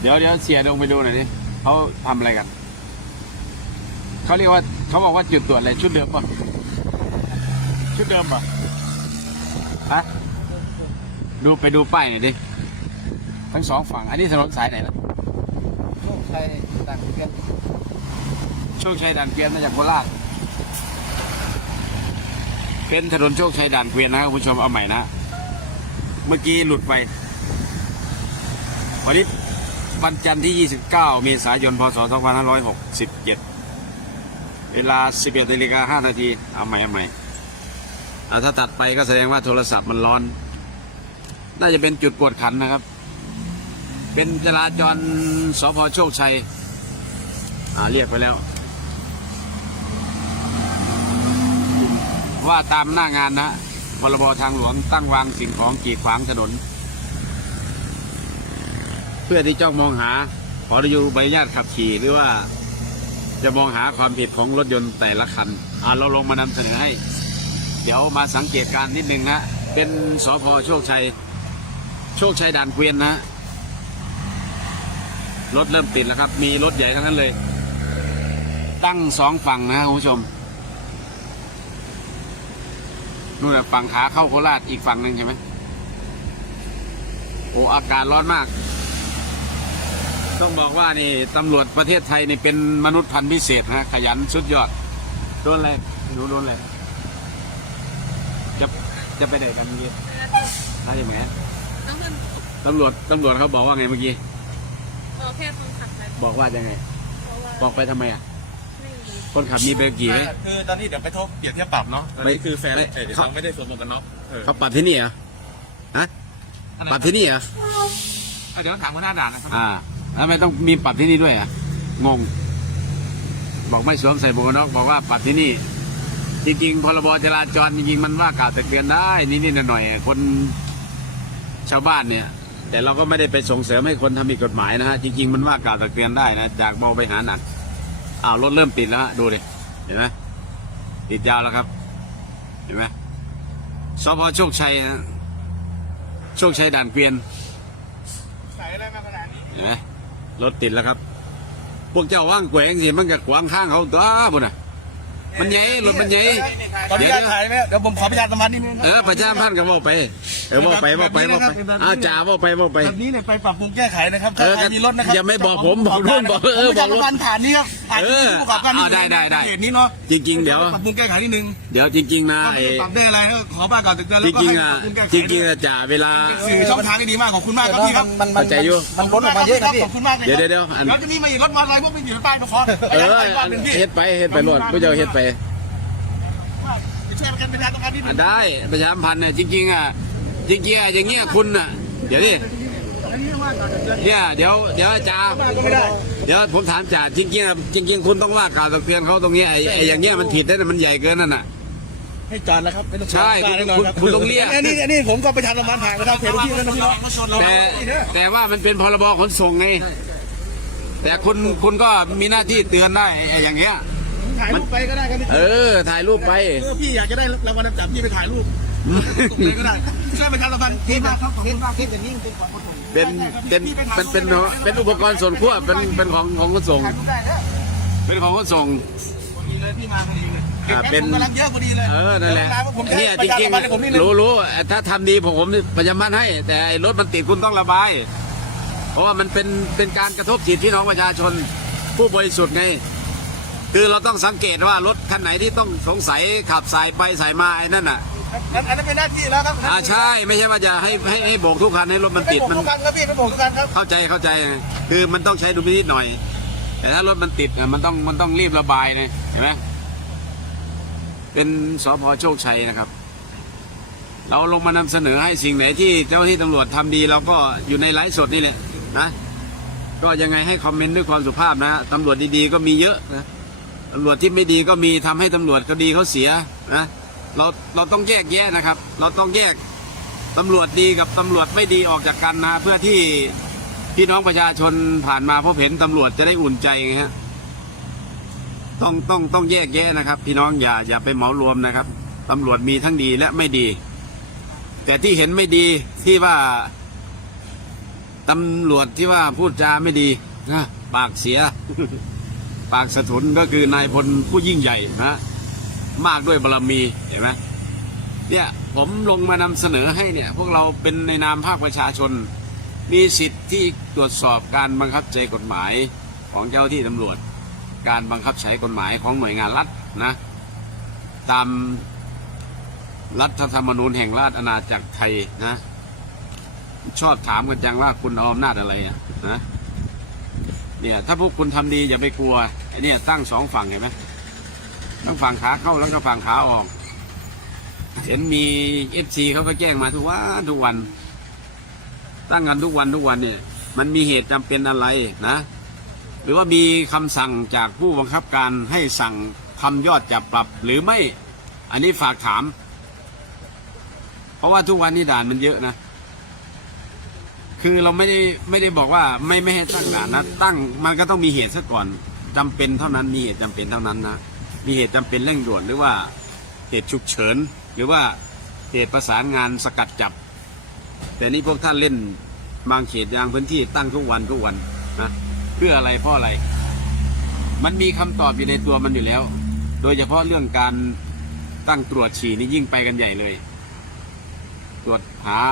เดี๋ยวเดี๋ยวเสียลงไปดูหน่อยดิเขาทำอะไรกัน เขาเรียกว่าเขาบอกว่าจุดตรวจอะไรชุดเดิมป่ะ ชุดเดิมป่ะฮะดูไปดูป้ายหน่อยดิ ทั้งสองฝั่ง อันนี้ถนนสายไหนนะโชคชัยต่างเพียงโชคชัยด่านเกวียนมาจากโคราช เป็นถนนโชคชัยด่านเกวียนนะครับคุณผู้ชมเอาใหม่นะ เมื่อกี้หลุดไปวันนี้ วันจันทร์ที่ 29 เมษายน พศ 2567 เวลา 11นาฬิกา5นาทีเอาใหม่เอาใหม่อ่าถ้าตัดไปก็แสดงว่าโทรศัพท์มันร้อน น่าจะเป็นจุดกวดขันนะครับ เป็นจราจรสพโชคชัยเรียกไปแล้ว ว่าตามหน้างานนะพรบทางหลวงตั้งวางสิ่งของกีดขวางถนน เพื่อที่จ้องมองหาขออนุญาตขับขี่หรือว่า จะมองหาความผิดของรถยนต์แต่ละคันอ่าเราลงมานำเสนอให้ เดี๋ยวมาสังเกตการนิดนึงนะเป็นสพโชคชัย โชคชัยด่านเกวียนนะรถเริ่มติดแล้วครับ มีรถใหญ่ทั้งนั้นเลย ตั้งสองฝั่งนะคุณผู้ชมนู่นฝั่งขาเข้าโคราชอีกฝั่งหนึ่งใช่ไหมโอ้อากาศร้อนมาก ต้องบอกว่านี่ตำรวจประเทศไทยนี่เป็นมนุษย์พันธุ์พิเศษนะขยันสุดยอดโดนอะไรหนูโดนอะไรจะจะไปไหนกันเมื่อกี้ได้ยังไงน้องมันตำรวจตำรวจเขาบอกว่าไงเมื่อกี้รอแค่คนขับไปบอกว่ายังไงเพราะว่าบอกไปทำไมอะไม่รู้คนขับมีใบขับขี่ไหมคือตอนนี้เดี๋ยวไปโทษเปรียบเทียบปรับเนาะตอนไม่นี้คือแฟนไม่เอ้ยเดี๋ยวเขาเราไม่ได้สวมหมวกกันน็อกเออเขาปรับที่นี่เหรอฮะปรับที่นี่เหรออะเดี๋ยวถามหัวหน้าด่านนะครับอ่าแล้ว ทำไมต้องมีปรับที่นี่ด้วยอะ งง บอกไม่สวมใส่หมวกกันน็อกบอกว่าปรับที่นี่ จริงๆพรบจราจรจริงๆมันว่ากล่าวแต่เตือนได้นิดๆหน่อยๆคนชาวบ้านเนี่ย แต่เราก็ไม่ได้ไปส่งเสริมให้คนทำผิดกฎหมายนะฮะจริงๆมันว่ากล่าวตักเตือนได้นะจากเบาไปหาหนักอ้าวรถเริ่มติดแล้วฮะดูดิเห็นไหมติดยาวแล้วครับ เห็นไหมสพโชคชัยฮะโชคชัยด่านเกวียนใส่ได้มาขนาดนี้เห็นไหม รถติดแล้วครับ พวกเจ้าว่างแขวงสิมันก็ขวางข้างเขาตัวบุญน่ะ มันใหญ่รถมันใหญ่ขออนุญาตถ่ายไหมเดี๋ยวผมขอประชาสัมพันธ์นิดนึงเออประชาพันธ์ก็บอกไปเออบอกไปบอกไปบอกไปอาจ่าบอกไปบอกไปแบบนี้เนี่ยไปปรับปรุงแก้ไขนะครับเออถ้าใครมีรถนะครับอย่าไม่บอกผมบอกนู่นบอกเออผมประชาบอกนู่นสัมพันธ์ผ่านนี้ครับผ่านเออผู้ประกอบการเอาได้ได้ได้เหตุนี้เนาะจริง ๆ เดี๋ยวปรับปรุงแก้ไขนิดนึงเดี๋ยวจริง ๆนะถ้าไม่ไอ้ได้ปรับได้อะไรก็ขอบ้ากล่าวตึกเตือนจแล้วก็ริงให้ๆปอะรับปรุงแก้ไขจริงๆอะจ่าเวลาสื่อช่องทางที่ดีมากขอบคุณมากครับพี่ครับมันมันเข้าใจอยู่มันลดออกมาเยอะนะพี่ขอบคุณมากเลยเดี๋ยวเดี๋ยวเดี๋ยวอันแล้วจะมีมาอีกรถมอเตอร์ไซค์พวกไม่อยู่ในป้ายมาขอเออไปรอบหนึ่งพี่เฮ็ดไปเฮ็ดไปรวดผู้เจ้าเฮ็ดไป ช่วยกันประชาสัมพันธ์นิดนึอะงได้ประชาสัมพันธ์เนี่ยจริงๆอะจริงๆอะอย่างเงี้ยคุณอะ เดี๋ยวดิอันนี้ว่ากล่าวตึกเตือนเนี่ยเดี๋ยวเดี๋ยวจ่าก็ไม่ได้เดี๋ยวผมถามจ่าจริงๆอะจริง ๆ คุณต้องว่ากล่าวตักเตือนเขาตรงเนี้ยไอ้ไอ้อย่างเงี้ยมันผิดได้แต่มันใหญ่เกินนั่นน่ะให้จอดแล้วครับไม่ต้องใช่จอดแน่นอนรับคุณคุณต้องเรียกอันนี้อันนี้ผมก็ประชาสัมพันธ์ผ่านนะครับเพจที่แล้วนะพี่เนาะแต่แต่ว่ามันเป็นพรบขนส่งไงแต่คุณคุณก็มีหน้าที่เตือนได้ไอ้ไอ้อย่างเงี้ย ถ่ายรูปไปก็ได้ครับพี่เออ ถ่ายรูปไป เออพี่อยากจะได้รางวัลนำจับพี่ไปถ่ายรูปตรงไหนก็ได้ช่วยประชาสัมพันธ์ที่มากครับขอบคุณมากคลิปอย่างนี้เป็นความกดดันเป็นเป็นเป็นเป็นเป็นอุปกรณ์ส่วนควบเป็นเป็นของของขนส่ง ถ่ายรูปได้เด้อเป็นของขนส่ง พอดีเลยพี่มาพอดีเลยอ่าเป็นผมกำลังเยอะพอดีเลยเออนั่นแหละผมจะเนี่ยปจระชาริสังมพันธ์ให้ผมนิดนึๆงรู้รู้ถ้าทำดีผมผมประจำมันให้ แต่ไอ้รถมันติดคุณต้องระบาย เพราะว่ามันเป็นเป็นการกระทบจิตพี่น้องประชาชนผู้บริสุทธิ์ไง คือเราต้องสังเกตว่ารถคันไหนที่ต้องสงสัยขับสายไปสายมาไอ้นั่นน่ะอันอันนั้นเป็นหน้าที่แล้วครับอ่าใช่ ไม่ใช่ว่าจะให้ให้ให้โบกทุกคันให้รถมันไม่ติดบอกมันทุกคันครับพี่ไม่บอกทุกคันครับเข้าใจเข้าใจคือมันต้องใช้ดุลพินิจหน่อย แต่ถ้ารถมันติดอะมันต้องมันต้องรีบระบายเลยเห็นไหมเป็นสพโชคชัยนะครับ เราลงมานำเสนอให้สิ่งไหนที่เจ้าหน้าที่ตำรวจทำดีเราก็อยู่ในไลฟ์สดนี่แหละนะก็ยังไงให้คอมเมนต์ด้วยความสุภาพนะตำรวจดีๆก็มีเยอะนะ ตำรวจที่ไม่ดีก็มีทำให้ตำรวจคดีเขาเสียนะเราเราต้องแยกแยะนะครับ เราต้องแยกตำรวจดีกับตำรวจไม่ดีออกจากกันนะเพื่อที่พี่น้องประชาชนผ่านมาพบเห็นตำรวจจะได้อุ่นใจไงฮะต้องต้องต้องแยกแยะนะครับ พี่น้องอย่าอย่าไปเหมารวมนะครับตำรวจมีทั้งดีและไม่ดี แต่ที่เห็นไม่ดีที่ว่าตำรวจที่ว่าพูดจาไม่ดีนะปากเสีย ปากสะทุนก็คือนายพลผู้ยิ่งใหญ่นะมากด้วยบารมีเห็นไหมเนี่ยผมลงมานำเสนอให้เนี่ย พวกเราเป็นในนามภาคประชาชน มีสิทธิ์ที่ตรวจสอบการบังคับใช้กฎหมายของเจ้าที่ตำรวจ การบังคับใช้กฎหมายของหน่วยงานรัฐนะ ตามรัฐธรรมนูญแห่งราชอาณาจักรไทยนะ ชอบถามกันจังว่าคุณเอาอำนาจอะไรอะนะ เนี่ย ถ้าพวกคุณทำดีอย่าไปกลัวไอ้นี่ตั้งสองฝั่งเห็นไหมทั้งฝั่งขาเข้าแล้วก็ฝั่งขาออก เห็นมีเอฟซีเขาก็แจ้งมาทุกวันทุกวัน ตั้งกันทุกวันทุกวันเนี่ย มันมีเหตุจำเป็นอะไรนะ หรือว่ามีคำสั่งจากผู้บังคับการให้สั่งทำยอดจับปรับหรือไม่ อันนี้ฝากถาม เพราะว่าทุกวันนี้ด่านมันเยอะนะ คือเราไม่ได้ไม่ได้บอกว่าไม่ไม่ให้ตั้งด่านนะตั้งมันก็ต้องมีเหตุซะก่อนจำเป็นเท่านั้นมีเหตุจำเป็นเท่านั้นนะมีเหตุจำเป็นเร่งด่วนหรือว่าเหตุฉุกเฉินหรือว่าเหตุประสานงานสกัดจับ แต่นี่พวกท่านเล่นบางเขตยางพื้นที่ตั้งทุกวันทุกวันนะเพื่ออะไรเพราะอะไร มันมีคำตอบอยู่ในตัวมันอยู่แล้ว โดยเฉพาะเรื่องการตั้งตรวจฉี่นี่ยิ่งไปกันใหญ่เลย ตรวจ หา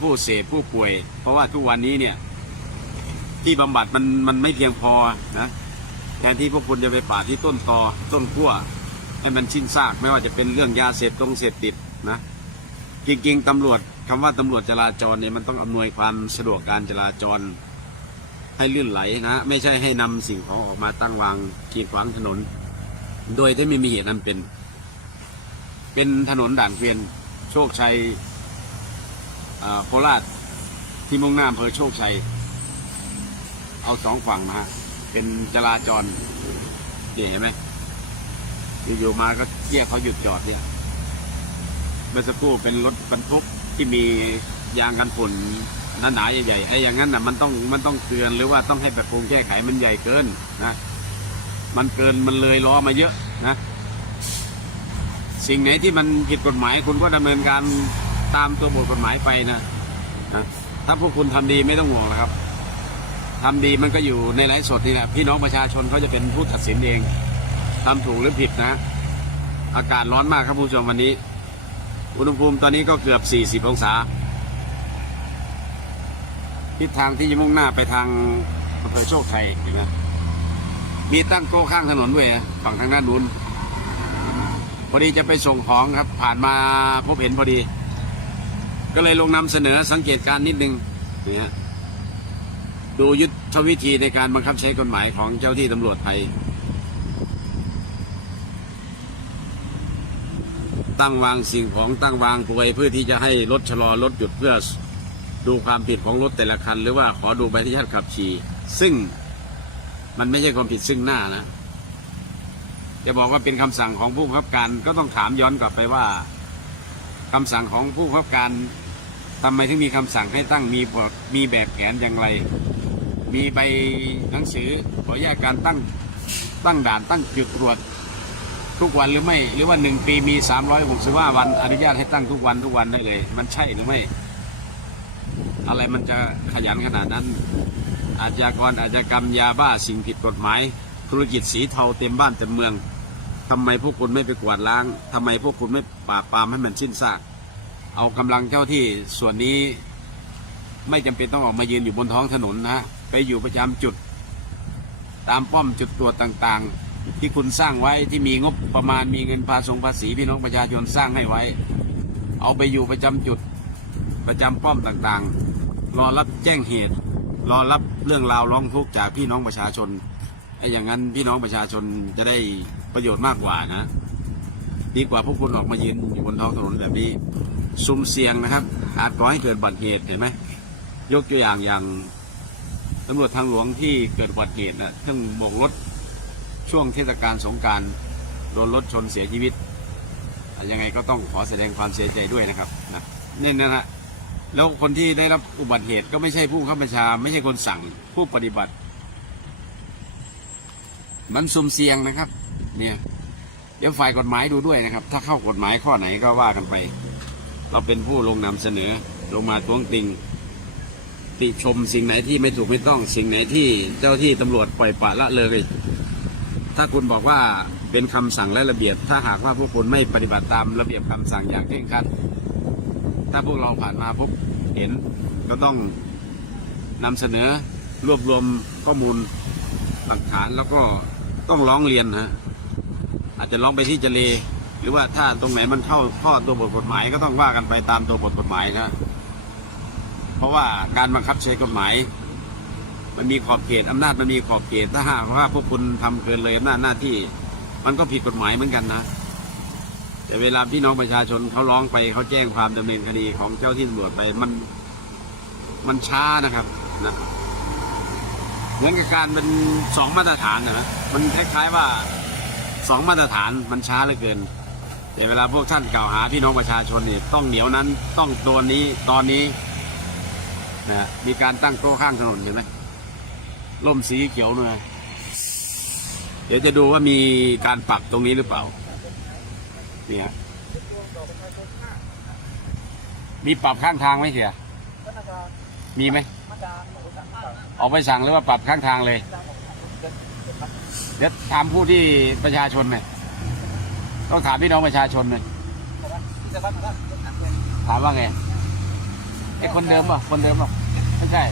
ผู้เสพผู้ป่วย เพราะว่าทุกวันนี้เนี่ย ที่บำบัดมันมันไม่เพียงพอนะแทนที่พวกคุณจะไปป่าดที่ต้นตอต้นขั้วให้มันชิ้นซากไม่ว่าจะเป็นเรื่องยาเสพตรงเสพติดนะจริงๆตำรวจคำว่าตำรวจจราจรเนี่ยมันต้องอำนวยความสะดวกการจราจรให้ลื่นไหลนะไม่ใช่ให้นำสิ่งของออกมาตั้งวางกีดขวางถนน โดยที่ไม่มีเหตุนั้นเป็น เป็นถนนด่านเกวียนโชคชัย โคราชที่มุ่งหน้าอำเภอโชคชัย เอาสองฝั่งนะฮะเป็นจราจรเห็นไหมอยู่ๆมาก็เรียกเขาหยุดจอดเนี่ยเมื่อสักครู่เป็นรถบรรทุกที่มียางกันฝุ่นหนาๆใหญ่ๆไอ้อย่างนั้นน่ะมันต้องมันต้องเตือนหรือว่าต้องให้ปรับปรุงแก้ไขมันใหญ่เกินนะมันเกินมันเลยล้อมาเยอะนะ สิ่งไหนที่มันผิดกฎหมายคุณก็ดำเนินการ ตามตัวบทกฎหมายไปนะนะถ้าพวกคุณทำดีไม่ต้องห่วงหรอกครับทำดีมันก็อยู่ในไลฟ์สดนี่แหละพี่น้องประชาชนเขาจะเป็นผู้ตัดสินเองทำถูกหรือผิดนะ อากาศร้อนมากครับผู้ชมวันนี้ อุณหภูมิตอนนี้ก็เกือบ 40 องศาทิศทางที่จะมุ่งหน้าไปทางอำเภอโชคชัยเห็นไหมมีตั้งโก้ข้างถนนด้วยฝั่งทางด้านนู้นพอดีจะไปส่งของครับ ผ่านมาพบเห็นพอดี ก็เลยลงนำเสนอสังเกตการนิดนึงนี่ฮะดูยุทธวิธีในการบังคับใช้กฎหมายของเจ้าที่ตำรวจไทย ตั้งวางสิ่งของตั้งวางกลวยเพื่อที่จะให้รถชะลอรถหยุดเพื่อดูความผิดของรถแต่ละคัน หรือว่าขอดูใบอนุญาตขับขี่ ซึ่งมันไม่ใช่ความผิดซึ่งหน้านะ จะบอกว่าเป็นคำสั่งของผู้บังคับการก็ต้องถามย้อนกลับไปว่าคำสั่งของผู้บังคับการ ทำไมถึงมีคำสั่งให้ตั้งมีบทมีแบบแผนอย่างไร มีใบหนังสือขออนุญาตการตั้งตั้งด่านตั้งจุดตรวจทุกวันหรือไม่หรือว่าหนึ่งปีมีสามร้อยหกสิบห้าวัน อนุญาตให้ตั้งทุกวันทุกวันได้เลย มันใช่หรือไม่ อะไรมันจะขยันขนาดนั้น อาชญากรอาชญากรรมยาบ้าสิ่งผิดกฎหมาย ธุรกิจสีเทาเต็มบ้านเต็มเมืองทำไมพวกคุณไม่ไปกวาดล้างทำไมพวกคุณไม่ปราบปรามให้มันสิ้นซาก เอากำลังเจ้าที่ส่วนนี้ไม่จำเป็นต้องออกมายืนอยู่บนท้องถนนนะไปอยู่ประจำจุด ตามป้อมจุดตรวจต่างๆ ที่คุณสร้างไว้ที่มีงบประมาณมีเงินภาษีภาษีพี่น้องประชาชนสร้างให้ไว้ เอาไปอยู่ประจำจุดประจำป้อมต่างๆ รอรับแจ้งเหตุ รอรับเรื่องราวร้องทุกข์จากพี่น้องประชาชนไอ้อย่างนั้นพี่น้องประชาชนจะได้ประโยชน์มากกว่านะ ดีกว่าพวกคุณออกมายืนอยู่บนท้องถนนแบบนี้ ซุ่มเสี่ยงนะครับ อาจก่อให้เกิดอุบัติเหตุเห็นไหมยกตัวอย่างอย่างตำรวจทางหลวงที่เกิดอุบัติเหตุนะทั้งโบกรถช่วงเทศกาลสงการโดนรถชนเสียชีวิตยังไงก็ต้องขอแสดงความเสียใจด้วยนะครับนะนี่นะฮะแล้วคนที่ได้รับอุบัติเหตุก็ไม่ใช่ผู้ข้าบัญชา ไม่ใช่คนสั่งผู้ปฏิบัติ มันสุ่มเสี่ยงนะครับ เนี่ยเดี๋ยวฝ่ายกฎหมายดูด้วยนะครับ ถ้าเข้ากฎหมายข้อไหนก็ว่ากันไป เราเป็นผู้ลงนำเสนอลงมาท้วงติง ติชมสิ่งไหนที่ไม่ถูกไม่ต้อง สิ่งไหนที่เจ้าที่ตำรวจปล่อยปละละเลย ถ้าคุณบอกว่าเป็นคำสั่งและระเบียบ ถ้าหากว่าพวกคุณไม่ปฏิบัติตามระเบียบคำสั่งอย่างเคร่งครัดถ้าพวกเราผ่านมาพบเห็นก็ต้องนำเสนอรวบรวมข้อมูลหลักฐานแล้วก็ต้องร้องเรียนนะอาจจะร้องไปที่เจเล รือว่าถ้าตรงไหนมันเข้าข้อตัวบทกฎหมายก็ต้องว่ากันไปตามตัวบทกฎหมายนะ เพราะว่าการบังคับใช้กฎหมาย มันมีขอบเขตอำนาจมันมีขอบเขตถ้าหากว่าพวกคุณทำเกินเลยอำนาจหน้าที่ มันก็ผิดกฎหมายเหมือนกันนะแต่เวลาพี่น้องประชาชนเขาร้องไปเขาแจ้งความดำเนินคดีของเจ้าที่ตำรวจไปมันมันช้านะครับนะเหมือนกับการเป็นสองมาตรฐานนะมันคล้ายๆว่าสองมาตรฐานมันช้าเหลือเกิน แต่เวลาพวกท่านกล่าวหาพี่น้องประชาชนเนี่ยต้องเหนียวนั้นต้องตัวนี้ตอนนี้นะมีการตั้งโต๊ะข้างถนนเห็นไหมร่มสีเขียวหน่อยเดี๋ยวจะดูว่ามีการปรับตรงนี้หรือเปล่าเนี่ยมีปรับข้างทางไหมเสียมีไหมออกไปสั่งหรือว่าปรับข้างทางเลย เดี๋ยวถามผู้ที่ประชาชนหน่อย ต้องถามพี่น้องประชาชนหน่อยถามว่าไงไอ้คนเดิมป่ะคนเดิมป่ะไม่ใช่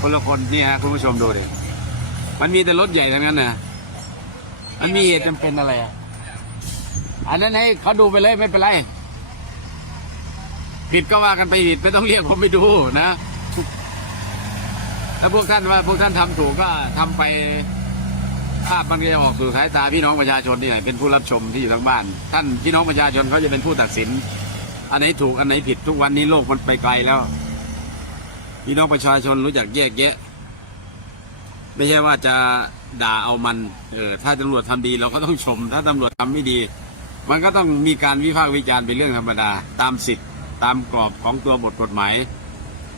คนละคนนี่ฮะคุณผู้ชมดูเลยมันมีแต่รถใหญ่ทั้งนั้นนะมันมีเหตุจำเป็นอะไรอะอันนั้นให้เขาดูไปเลยไม่เป็นไร ผิดก็ว่ากันไปผิดไม่ต้องเรียกผมไปดูนะถ้าพวกท่านว่าพวกท่านทำถูกก็ทำไป ภาพมันก็จะออกสู่สายตาพี่น้องประชาชนนี่แหละเป็นผู้รับชมที่อยู่ทางบ้าน ท่านพี่น้องประชาชนเขาจะเป็นผู้ตัดสิน อันไหนถูกอันไหนผิดทุกวันนี้โลกมันไปไกลแล้ว พี่น้องประชาชนรู้จักแยกแยะ ไม่ใช่ว่าจะด่าเอามันเออถ้าตำรวจทำดีเราก็ต้องชม ถ้าตำรวจทำไม่ดี มันก็ต้องมีการวิพากษ์วิจารณ์เป็นเรื่องธรรมดา ตามสิทธิ์ตามกรอบของตัวบทกฎหมาย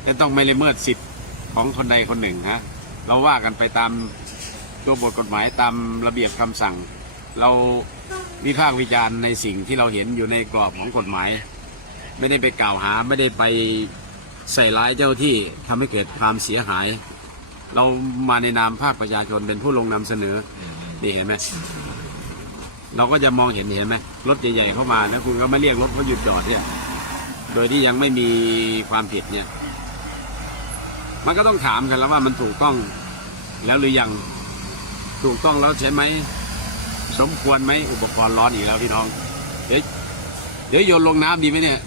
จะต้องไม่ละเมิดสิทธิ์ของคนใดคนหนึ่งฮะเราว่ากันไปตาม ตัวบทกฎหมายตามระเบียบคำสั่ง เราวิพากษ์วิจารณ์ในสิ่งที่เราเห็นอยู่ในกรอบของกฎหมาย ไม่ได้ไปกล่าวหาไม่ได้ไปใส่ร้ายเจ้าที่ทำให้เกิดความเสียหาย เรามาในนามภาคประชาชนเป็นผู้ลงนำเสนอนี่เห็นไหมเราก็จะมองเห็นเห็นไหมรถใหญ่ๆเข้ามานะคุณก็ไม่เรียกรถเขาหยุดจอดเนี่ยโดยที่ยังไม่มีความผิดเนี่ย มันก็ต้องถามกันแล้วว่ามันถูกต้องแล้วหรือยัง ถูกต้องแล้วใช่ไหม สมควรไหมอุปกรณ์ร้อนอีกแล้วพี่น้อง เดี๋ยวเดี๋ยวโยนลงน้ำดีไหมเนี่ย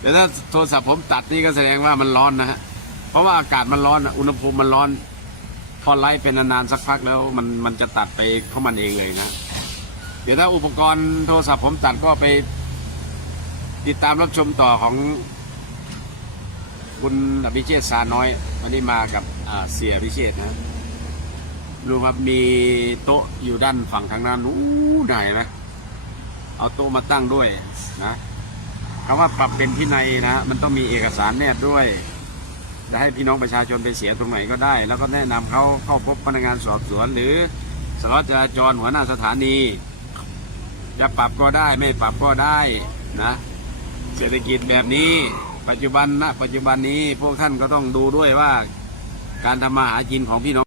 แต่ถ้าโทรศัพท์ผมตัดนี่ก็แสดงว่ามันร้อนนะฮะ เพราะว่าอากาศมันร้อนอุณหภูมิมันร้อน พอไล่เป็นนานๆสักพักแล้วมันมันจะตัดไปเข้ามันเองเลยนะ เดี๋ยวถ้าอุปกรณ์โทรศัพท์ผมตัดก็ไป ติดตามรับชมต่อของคุณอภิเชษสาน้อย วันนี้มากับเสียอภิเชษนะ ดูครับมีโต๊ะอยู่ด้านฝั่งทางด้านนู้นไหนไหมเอาโต๊ะมาตั้งด้วยนะคำว่าปรับเป็นพินัยนะ มันต้องมีเอกสารแนบด้วยจะให้พี่น้องประชาชนไปเสียตรงไหนก็ได้ แล้วก็แนะนำเขาเข้าพบพนักงานสอบสวน หรือสารวัตรจราจรหัวหน้าสถานี จะปรับก็ได้ไม่ปรับก็ได้นะเศรษฐกิจแบบนี้ ปัจจุบันนะปัจจุบันนี้พวกท่านก็ต้องดูด้วยว่าการทำมาหากินของพี่น้อง